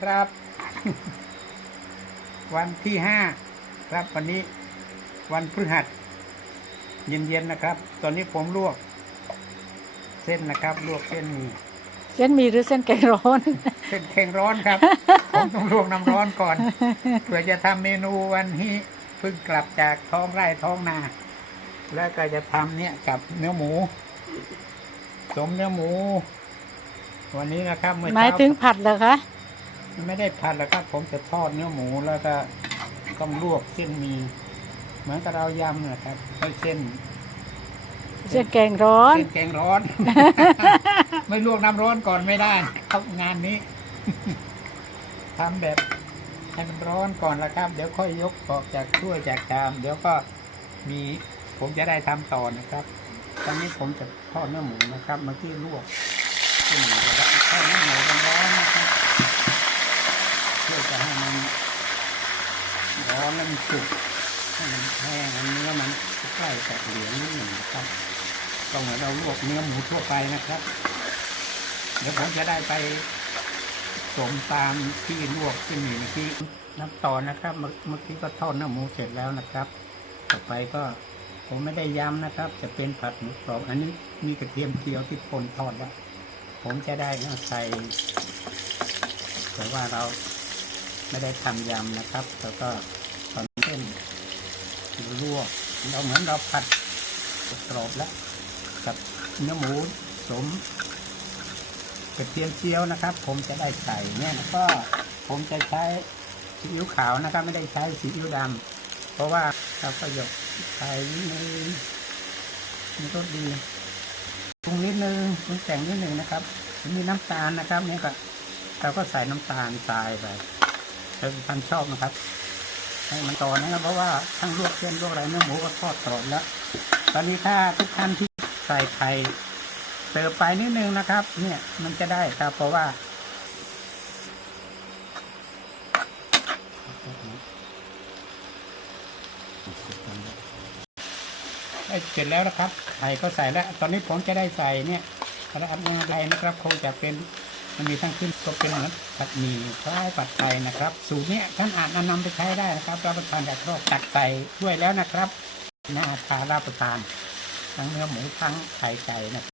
ครับ วันที่ห้าครับวันนี้วันพฤหัส เย็นๆนะครับ ตอนนี้ผมลวก เส้นนะครับ ลวกเส้นหมีเส้นหมีหรือเส้นแกงร้อน เส้นแข็งร้อนครับ ผมต้องลวกน้ำร้อนก่อนเพื่อจะทำเมนูวันนี้เพิ่งกลับจากท้องไร่ท้องนา แล้วก็จะทำเนี่ยกับเนื้อหมู สมเนื้อหมู วันนี้นะครับเมื่อหมายเช้าถึงผัดเหรอคะ ไม่ได้ผัดแล้วครับ ผมจะทอดเนื้อหมูแล้วก็ต้องลวกเส้นหมีเหมือนกับเรายำนะครับให้เส้นเส้นแกงร้อนเส้นแกงร้อน ไม่ลวกน้ำร้อนก่อนไม่ได้ครับงานนี้ทำแบบให้มันร้อนก่อนละครับ เดี๋ยวค่อยยกออกจากถ้วยจากชาม เดี๋ยวก็มีผมจะได้ทำต่อนะครับ ตอนนี้ผมจะทอดเนื้อหมูนะครับเมื่อกี้ลวกเส้นหมูแล้วทอดเนื้อหมูร้อนๆนะครับเพื่อจะให้มัน ร้อนแล้วมันสุกให้มันแห้งเนื้อมันใกล้กับเหลืองนิดหนึ่งนะครับก็เหมือนเราลวกเนื้อหมูทั่วไปนะครับ เดี๋ยวผมจะได้ไปสมตามที่ลวกที่มีเมื่อกี้น้ำตอนนะครับ เมื่อกี้ก็ทอดเนื้อหมูเสร็จแล้วนะครับ ต่อไปก็ผมไม่ได้ย้ำนะครับ จะเป็นผัดหมูกรอบอันนี้มีกระเทียมเจียวที่คนทอดแล้วผมจะได้เอใส่แต่ว่าเรา ไม่ได้ทำยำนะครับ แล้วก็ตอนเส้นลวกเราเหมือนเราผัดกรอบแล้ว กับเนื้อหมูสมกระเทียมเจียวนะครับ ผมจะได้ใส่เนี่ยแล้วก็ผมจะใช้ซีอิ๊วขาวนะครับ ไม่ได้ใช้ซีอิ๊วดำเพราะว่าเราก็หยกใส่นิดนึงมันก็ดีปรุงนิดนึงปรุงแต่งนิดนึงนะครับ มีน้ำตาลนะครับเนี่ยก็เราก็ใส่น้ำตาลทรายไป ถ้าท่านชอบนะครับ ให้มันต่อนะครับ เพราะว่าทั้งลวกเส้นลวกอะไรเนื้อหมูก็ทอดกรอบแล้ว ตอนนี้ถ้าทุกท่านที่ใส่ไข่เติมไปนิดนึงนะครับ เนี่ยมันจะได้ครับ เพราะว่าเสร็จแล้วนะครับ ไข่ก็ใส่แล้ว ตอนนี้ผมจะได้ใส่เนี่ยระดับงานอะไรนะครับ คงจะเป็น มันมีทั้งขึ้นก็เป็นเหมือนผัดหมี่คล้ายผัดไทยนะครับ สูตรเนี้ยท่านอาจนำไปใช้ได้นะครับรับประทานแบบรอบตักใส่ด้วยแล้วนะครับน่าทานรับประทาน ทั้งเนื้อหมูทั้งไข่ไก่นะครับ